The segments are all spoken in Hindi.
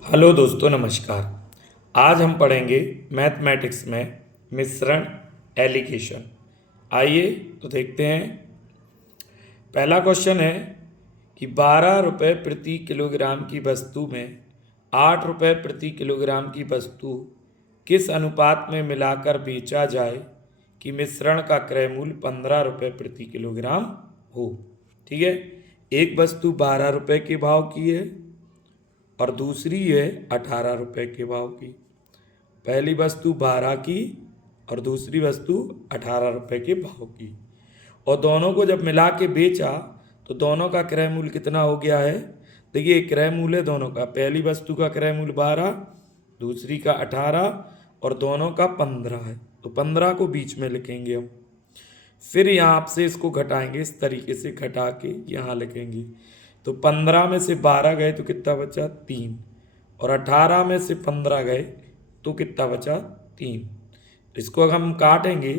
हेलो दोस्तों, नमस्कार। आज हम पढ़ेंगे मैथमेटिक्स में मिश्रण एलिगेशन। आइए तो देखते हैं। पहला क्वेश्चन है कि 12 रुपये प्रति किलोग्राम की वस्तु में 8 रुपये प्रति किलोग्राम की वस्तु किस अनुपात में मिलाकर बेचा जाए कि मिश्रण का क्रय मूल्य 15 रुपये प्रति किलोग्राम हो। ठीक है, एक वस्तु 12 रुपये के भाव की है और दूसरी है 18 रुपये के भाव की। पहली वस्तु 12 की और दूसरी वस्तु 18 रुपये के भाव की, और दोनों को जब मिला के बेचा तो दोनों का क्रय मूल्य कितना हो गया है। देखिए, क्रय मूल्य है दोनों का, पहली वस्तु का क्रय मूल्य 12, दूसरी का 18 और दोनों का 15 है। तो 15 को बीच में लिखेंगे हम। फिर यहाँ से इसको घटाएंगे, इस तरीके से घटा के यहाँ लिखेंगे। तो 15 में से 12 गए तो कितना बचा 3, और 18 में से 15 गए तो कितना बचा 3। इसको अगर हम काटेंगे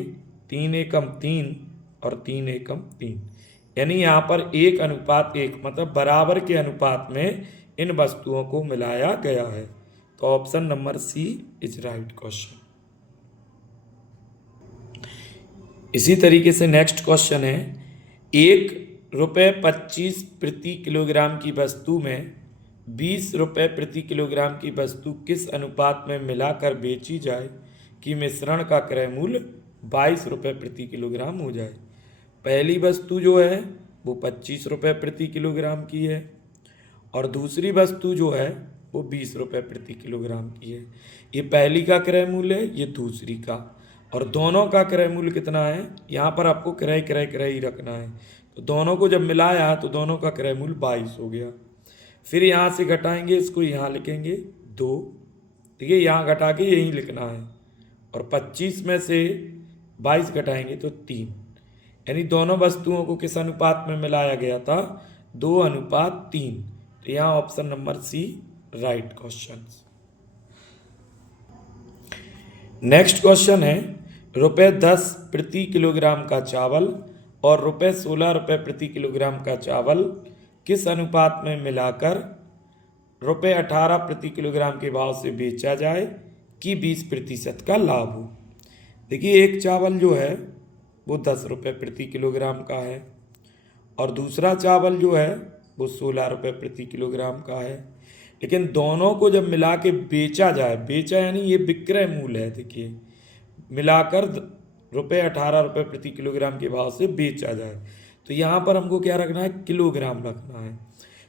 3 एकम 3 और 3 एकम 3, यानी यहाँ पर 1:1, मतलब बराबर के अनुपात में इन वस्तुओं को मिलाया गया है। तो option number C is right question. इसी तरीके से नेक्स्ट क्वेश्चन है, 1 रुपये 25 प्रति किलोग्राम की वस्तु में 20 रुपये प्रति किलोग्राम की वस्तु किस अनुपात में मिलाकर बेची जाए कि मिश्रण का क्रय मूल्य 22 रुपये प्रति किलोग्राम हो जाए। पहली वस्तु जो है वो 25 रुपये प्रति किलोग्राम की है और दूसरी वस्तु जो है वो 20 रुपये प्रति किलोग्राम की है। ये पहली का क्रय मूल्य है, ये दूसरी का, और दोनों का क्रय मूल्य कितना है। यहाँ पर आपको क्रय क्रय क्रय ही रखना है। तो दोनों को जब मिलाया तो दोनों का क्रय मूल्य 22 हो गया। फिर यहाँ से घटाएंगे, इसको यहाँ लिखेंगे 2। ठीक है, यहाँ घटा के यहीं लिखना है, और 25 में से 22 घटाएंगे तो 3, यानी दोनों वस्तुओं को किस अनुपात में मिलाया गया था, 2:3। तो यहाँ option number C right question. Next question है, ₹10 प्रति किलोग्राम का चावल और ₹16 प्रति किलोग्राम का चावल किस अनुपात में मिलाकर ₹18 प्रति किलोग्राम के भाव से बेचा जाए कि 20% का लाभ हो। देखिए, एक चावल जो है वो 10 रुपये प्रति किलोग्राम का है और दूसरा चावल जो है वो 16 रुपये प्रति किलोग्राम का है। लेकिन दोनों को जब मिला के बेचा जाए, बेचा यानी ये विक्रय मूल्य है, देखिए मिलाकर ₹18 प्रति किलोग्राम के भाव से बेचा जाए, तो यहाँ पर हमको क्या रखना है, किलोग्राम रखना है।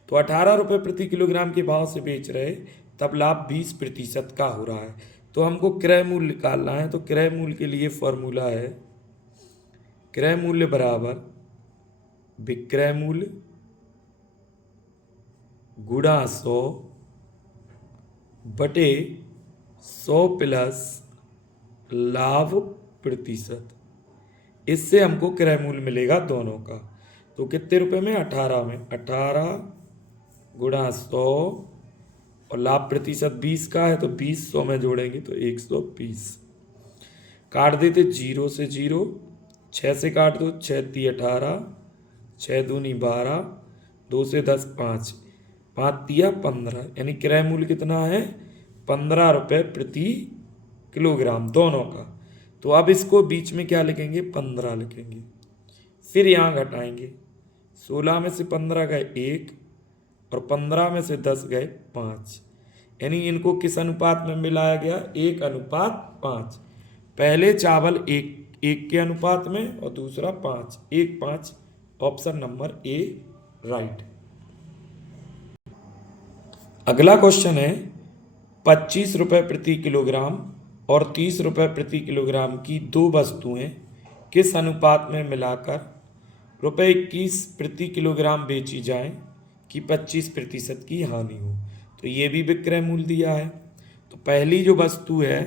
तो 18 रुपये प्रति किलोग्राम के भाव से बेच रहे, तब लाभ 20% का हो रहा है। तो हमको क्रय मूल्य निकालना है। तो क्रय मूल्य के लिए फॉर्मूला है, क्रय मूल्य बराबर विक्रय मूल्य गुणा 100 बटे 100 प्लस लाभ प्रतिशत। इससे हमको क्रय मूल्य मिलेगा दोनों का। तो कितने रुपए में, 18 में, 18 गुणा 100 और लाभ प्रतिशत 20 का है तो 20 100 में जोड़ेंगे तो 120। काट देते 0 से 0, 6 से काट दो, 6 × 18, 6 दूनी 12, 2 से 10 5, 5 × 15, यानी क्रय मूल्य कितना है, 15 रुपये प्रति किलोग्राम दोनों का। तो अब इसको बीच में क्या लिखेंगे, 15 लिखेंगे। फिर यहाँ घटाएंगे, 16 में से 15 गए 1 और 15 में से 10 गए 5, यानी इनको किस अनुपात में मिलाया गया, 1:5। पहले चावल 1 के अनुपात में और दूसरा 5, 1:5। Option number A right. अगला क्वेश्चन है, 25 रुपये प्रति किलोग्राम और 30 रुपये प्रति किलोग्राम की दो वस्तुएं किस अनुपात में मिलाकर ₹21 प्रति किलोग्राम बेची जाएं कि 25% की हानि हो। तो ये भी विक्रय मूल्य दिया है। तो पहली जो वस्तु है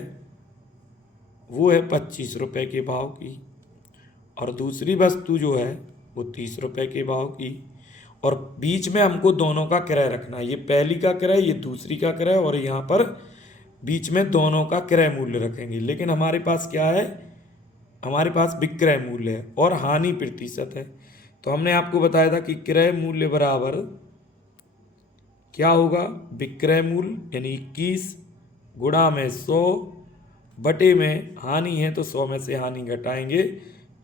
वो है 25 रुपये के भाव की और दूसरी वस्तु जो है वो 30 रुपये के भाव की, और बीच में हमको दोनों का क्रय रखना है। ये पहली का क्रय, ये दूसरी का क्रय, और यहाँ पर बीच में दोनों का क्रय मूल्य रखेंगे। लेकिन हमारे पास क्या है, हमारे पास विक्रय मूल्य है और हानि प्रतिशत है। तो हमने आपको बताया था कि क्रय मूल्य बराबर क्या होगा, विक्रय मूल्य यानी 21 गुणा में 100 बटे में हानि है तो 100 में से हानि घटाएंगे,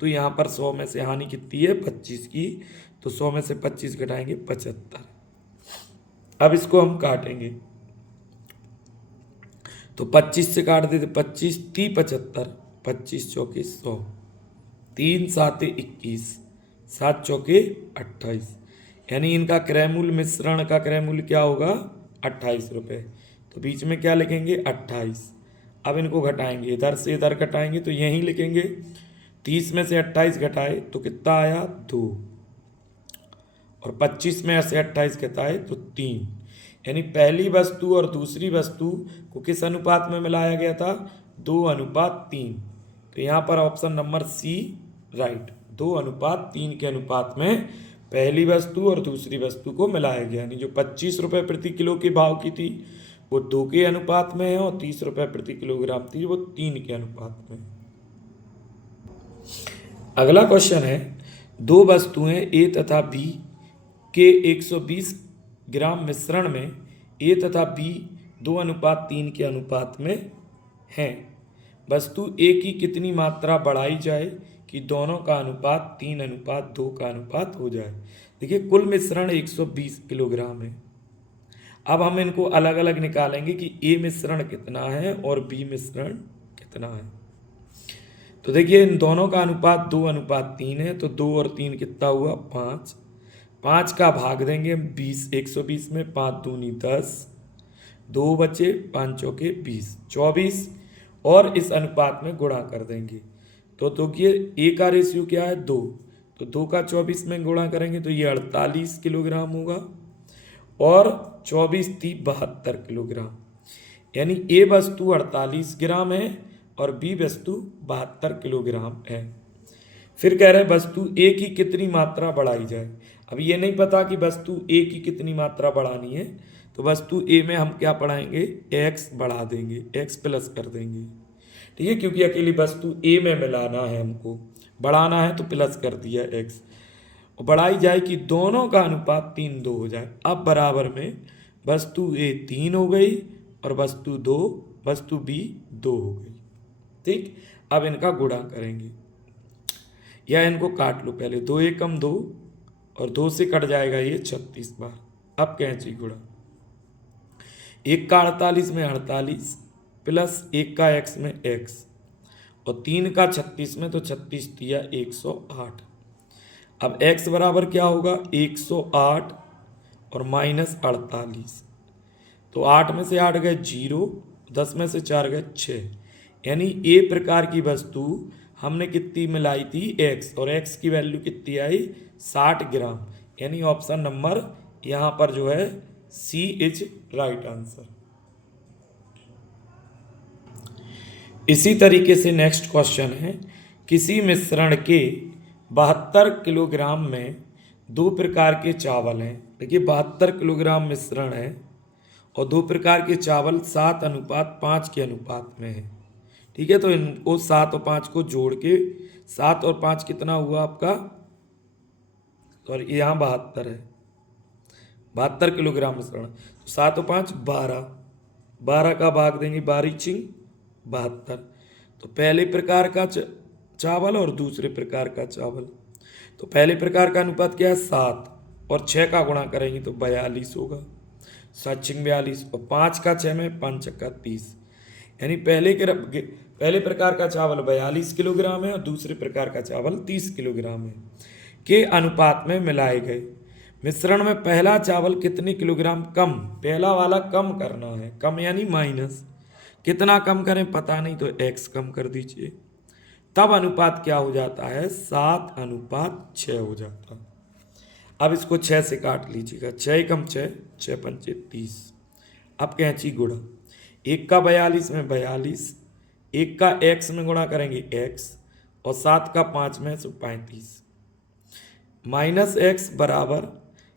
तो यहाँ पर 100 में से हानि कितनी है 25 की, तो 100 में से 25 घटाएंगे 75। अब इसको हम काटेंगे तो 25 से काट देते, 25 × 75, 25 चौके 100, 3 7 21, 7 चौके 28, यानी इनका क्रय मूल्य, मिश्रण का क्रय मूल्य क्या होगा 28 रुपये। तो बीच में क्या लिखेंगे 28। अब इनको घटाएंगे, इधर से इधर घटाएंगे तो यहीं लिखेंगे, 30 में से 28 घटाए तो कितना आया 2, और 25 में से 28 घटाए तो 3, यानी पहली वस्तु और दूसरी वस्तु को किस अनुपात में मिलाया गया था 2:3। तो यहाँ पर ऑप्शन नंबर सी राइट, 2:3 के अनुपात में पहली वस्तु और दूसरी वस्तु को मिलाया गया, यानी जो 25 रुपये प्रति किलो के भाव की थी वो 2 के अनुपात में है, और 30 रुपये प्रति किलोग्राम थी वो 3 के अनुपात में। अगला क्वेश्चन है, दो वस्तुएं ए तथा बी के 120 ग्राम मिश्रण में ए तथा बी 2:3 के अनुपात में हैं। वस्तु ए की कितनी मात्रा बढ़ाई जाए कि दोनों का अनुपात 3:2 का अनुपात हो जाए। देखिए कुल मिश्रण 120 किलोग्राम है। अब हम इनको अलग अलग निकालेंगे कि ए मिश्रण कितना है और बी मिश्रण कितना है। तो देखिए इन दोनों का अनुपात 2:3 है, तो 2 और 3 कितना हुआ 5, 5 का भाग देंगे 120 में, 5 दूनी 10, 2 बचे, 5 चौके 20, 24, और इस अनुपात में गुणा कर देंगे। तो देखिए ए का रेशियो क्या है 2, तो 2 का 24 में गुणा करेंगे तो ये 48 किलोग्राम होगा, और 24 × 72 किलोग्राम, यानी ए वस्तु 48 ग्राम है और बी वस्तु 72 किलोग्राम है। फिर कह रहे हैं वस्तु ए की कितनी मात्रा बढ़ाई जाए। अब ये नहीं पता कि वस्तु ए की कितनी मात्रा बढ़ानी है, तो वस्तु ए में हम क्या बढ़ाएंगे x बढ़ा देंगे, x प्लस कर देंगे, ठीक है, क्योंकि अकेली वस्तु ए में मिलाना है, हमको बढ़ाना है तो प्लस कर दिया x, बढ़ाई जाए कि दोनों का अनुपात 3:2 हो जाए। अब बराबर में वस्तु ए 3 हो गई और वस्तु बी 2 हो गई। ठीक, अब इनका गुणा करेंगे या इनको काट लो पहले, 2 एकम 2 और 2 से कट जाएगा ये 36 बार। अब कैंची गुणा, 1 का 48 में 48 प्लस 1 का x में x और 3 का 36 में, तो 36 दिया 108। अब x बराबर क्या होगा 108 और -48, तो 8 में से 8 गए 0, 10 में से 4 गए 6, यानी ए प्रकार की वस्तु हमने कितनी मिलाई थी x, और x की वैल्यू कितनी आई 60 ग्राम, यानी ऑप्शन नंबर यहाँ पर जो है सी इज राइट आंसर। इसी तरीके से नेक्स्ट क्वेश्चन है, किसी मिश्रण के 72 किलोग्राम में 2 प्रकार के चावल हैं। देखिए 72 किलोग्राम मिश्रण है और 2 प्रकार के चावल 7:5 के अनुपात में है, ठीक है। तो इनको 7 और 5 को जोड़ के 7 और 5 कितना हुआ आपका, सॉरी यहाँ 72 है, 72 किलोग्राम मिश्रण, तो 7 और 5 12, 12 का भाग देंगे 12 72, तो पहले प्रकार का चावल और दूसरे प्रकार का चावल, तो पहले प्रकार का अनुपात क्या है 7 और 6 का गुणा करेंगे तो 42 होगा, 7 × 42, और 5 का 6 में 5 × 30, यानी पहले प्रकार का चावल 42 किलोग्राम है और दूसरे प्रकार का चावल 30 किलोग्राम है के अनुपात में मिलाए गए। मिश्रण में पहला चावल कितने किलोग्राम कम, पहला वाला कम करना है, कम यानी माइनस, कितना कम करें पता नहीं, तो x कम कर दीजिए, तब अनुपात क्या हो जाता है 7:6 हो जाता है। अब इसको 6 से काट लीजिएगा, 6 एकम 6, 6 पंचे 30। अब कैंची गुणा, 1 का 42 में 42, 1 का x में गुणा करेंगे x और 7 का 5 में 35, -x बराबर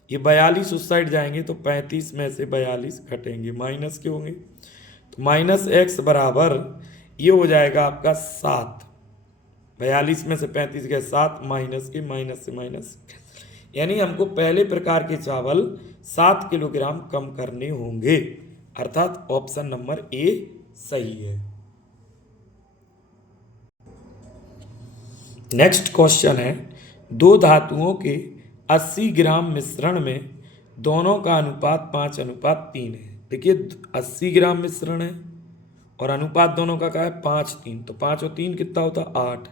ये 42 उस साइड जाएंगे तो 35 में से 42 घटेंगे, माइनस के होंगे, तो -x बराबर ये हो जाएगा आपका 7, 42 में से 35 गए 7, माइनस के, माइनस से माइनस, यानी हमको पहले प्रकार के चावल 7 किलोग्राम कम करने होंगे, अर्थात ऑप्शन नंबर ए सही है। नेक्स्ट क्वेश्चन है, दो धातुओं के 80 ग्राम मिश्रण में दोनों का अनुपात 5:3 है। देखिए 80 ग्राम मिश्रण है और अनुपात दोनों का क्या है 5:3, तो 5 और 3 कितना होता है 8,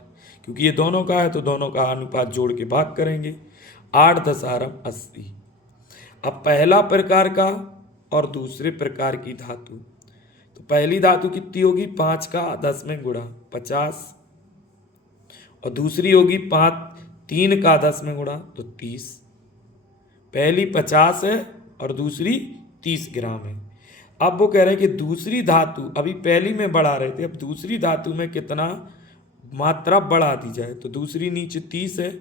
क्योंकि ये दोनों का है तो दोनों का अनुपात जोड़ के भाग करेंगे, 8 दशारम 80। अब पहला प्रकार का और दूसरे प्रकार की धातु, तो पहली धातु कितनी होगी 5 का 10 में गुणा 50, और दूसरी होगी 3 का 10 में गुणा तो 30। पहली 50 है और दूसरी 30 ग्राम है। अब वो कह रहे हैं कि दूसरी धातु, अभी पहली में बढ़ा रहे थे, अब दूसरी धातु में कितना मात्रा बढ़ा दी जाए, तो दूसरी नीचे 30 है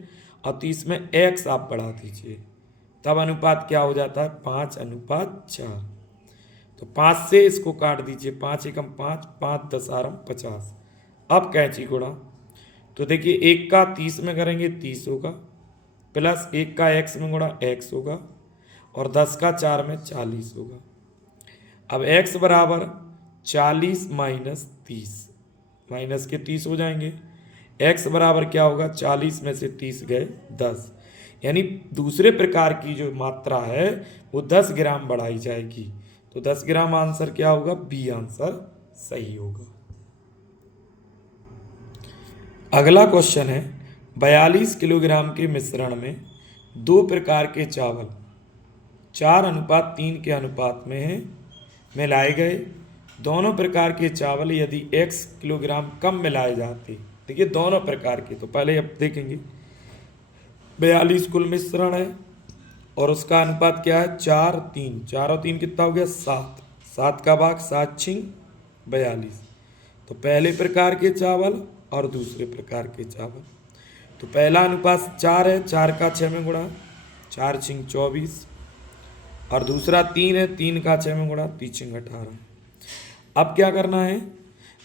और 30 में x आप बढ़ा दीजिए, तब अनुपात क्या हो जाता है 5:4। तो 5 से इसको काट दीजिए, 5 एकम 5, 5 दशारम 50। अब कैंची गुणा, तो देखिए 1 का 30 में करेंगे 30 होगा, प्लस 1 का x में गुणा x होगा, और 10 का 4 में 40 होगा। अब x बराबर 40 माइनस 30, माइनस के 30 हो जाएंगे, x बराबर क्या होगा 40 में से 30 गए 10, यानी दूसरे प्रकार की जो मात्रा है वो 10 ग्राम बढ़ाई जाएगी, तो 10 ग्राम आंसर क्या होगा, बी आंसर सही होगा। अगला क्वेश्चन है, 42 किलोग्राम के मिश्रण में दो प्रकार के चावल 4:3 के अनुपात में है मिलाए गए। दोनों प्रकार के चावल यदि x किलोग्राम कम मिलाए जाते, देखिए दोनों प्रकार के, तो पहले अब देखेंगे 42 कुल मिश्रण है और उसका अनुपात क्या है 4:3, 4 और 3 कितना हो गया 7, 7 का भाग 7 छिंग 42। तो पहले प्रकार के चावल और दूसरे प्रकार के चावल, तो पहला अनुपात 4 है, 4 का 6 में गुणा 4 छिंग 24, और दूसरा 3 है, 3 का 6 में गुणा 3 छिंग 18। अब क्या करना है,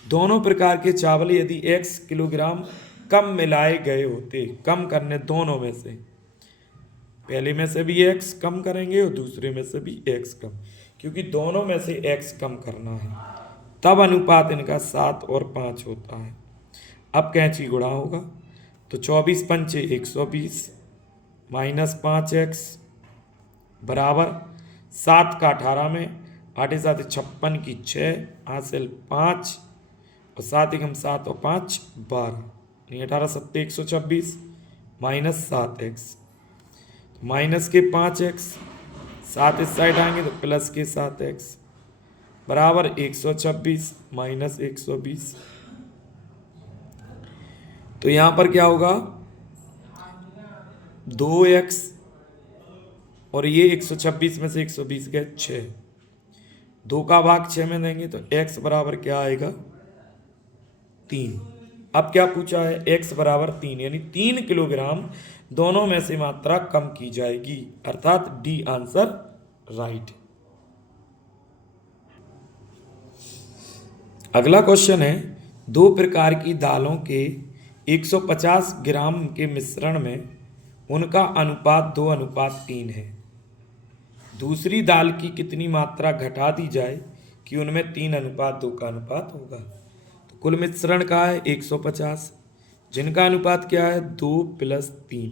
दोनों प्रकार के चावल यदि x किलोग्राम कम मिलाए गए होते, कम करने दोनों में से, पहले में से भी x कम करेंगे और दूसरे में से भी x कम, क्योंकि दोनों में से x कम करना है, तब अनुपात इनका 7 और 5 होता है। अब कैंची गुणा होगा, तो 24 पंचे 120 माइनस 5x बराबर 7 का 18 में 8 7 56 की 6 हासिल 5, और 7 एकम 7 और 5 12, 18 7 126 माइनस 7x, माइनस के 5x, 7 इस साइड आएंगे तो प्लस के 7x बराबर 126 माइनस 120। तो यहाँ पर क्या होगा 2x, और ये 126 में से 120 गए 6, 2 का भाग 6 में देंगे तो x बराबर क्या आएगा 3। अब क्या पूछा है, x बराबर 3, यानी 3 किलोग्राम दोनों में से मात्रा कम की जाएगी, अर्थात डी आंसर राइट। अगला क्वेश्चन है, दो प्रकार की दालों के 150 ग्राम के मिश्रण में उनका अनुपात 2:3 है। दूसरी दाल की कितनी मात्रा घटा दी जाए कि उनमें 3:2 का अनुपात होगा। तो कुल मिश्रण का है 150, जिनका अनुपात क्या है 2 + 3,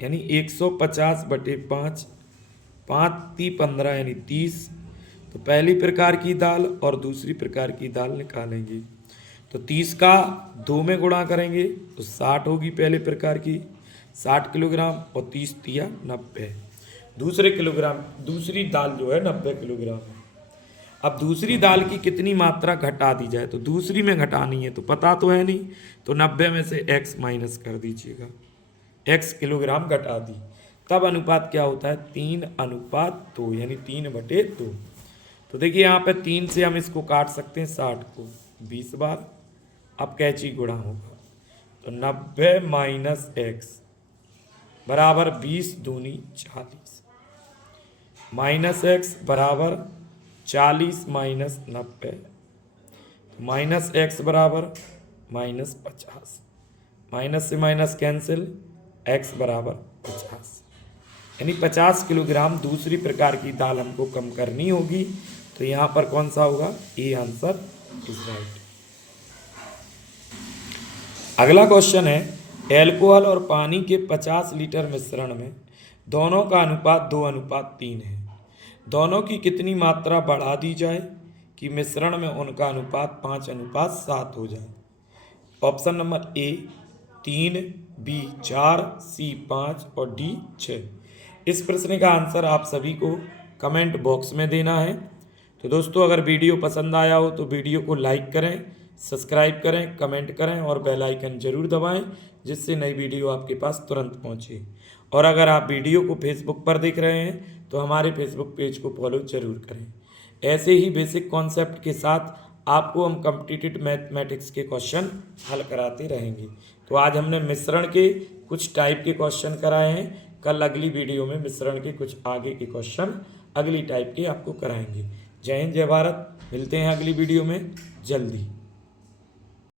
यानी 150/5, 5 × 15 यानी 30। तो पहली प्रकार की दाल और दूसरी प्रकार की दाल निकालेंगे, तो 30 का 2 में गुणा करेंगे तो 60 होगी पहले प्रकार की, 60 किलोग्राम, और 30 × 3 = 90, दूसरी दाल जो है 90 किलोग्राम है। अब दूसरी दाल की कितनी मात्रा घटा दी जाए, तो दूसरी में घटानी है तो पता तो है नहीं, तो 90 में से x माइनस कर दीजिएगा, x किलोग्राम घटा दी, तब अनुपात क्या होता है 3:2, यानी 3/2। तो देखिए यहाँ पे 3 से हम इसको काट सकते हैं 60 को 20 बार। अब कैंची गुणा होगा, तो 90 माइनस x बराबर 20 दूनी 40, माइनस x बराबर 40 माइनस 90, माइनस x बराबर -50, माइनस से माइनस कैंसिल, x बराबर 50। यानी 50 किलोग्राम दूसरी प्रकार की दाल हमको कम करनी होगी। तो यहाँ पर कौन सा होगा? A answer is right. अगला क्वेश्चन है, एल्कोहल और पानी के 50 लीटर मिश्रण में दोनों का अनुपात 2:3 है। दोनों की कितनी मात्रा बढ़ा दी जाए कि मिश्रण में उनका अनुपात 5:7 हो जाए? ऑप्शन नंबर ए 3, बी 4, सी 5 और डी 6। इस प्रश्न का आंसर आप सभी को कमेंट बॉक्स में देना है। तो दोस्तों, अगर वीडियो पसंद आया हो तो वीडियो को लाइक करें, सब्सक्राइब करें, कमेंट करें और बेल आइकन जरूर दबाएं, जिससे नई वीडियो आपके पास तुरंत पहुंचे। और अगर आप वीडियो को फेसबुक पर देख रहे हैं तो हमारे फेसबुक पेज को फॉलो जरूर करें। ऐसे ही बेसिक कॉन्सेप्ट के साथ आपको हम कॉम्पिटिटिव मैथमेटिक्स के क्वेश्चन हल कराते रहेंगे। तो आज हमने मिश्रण के कुछ टाइप के क्वेश्चन कराए हैं। कल अगली वीडियो में मिश्रण के कुछ आगे के क्वेश्चन अगली टाइप के आपको कराएंगे। जय हिंद, जय भारत। मिलते हैं अगली वीडियो में जल्दी।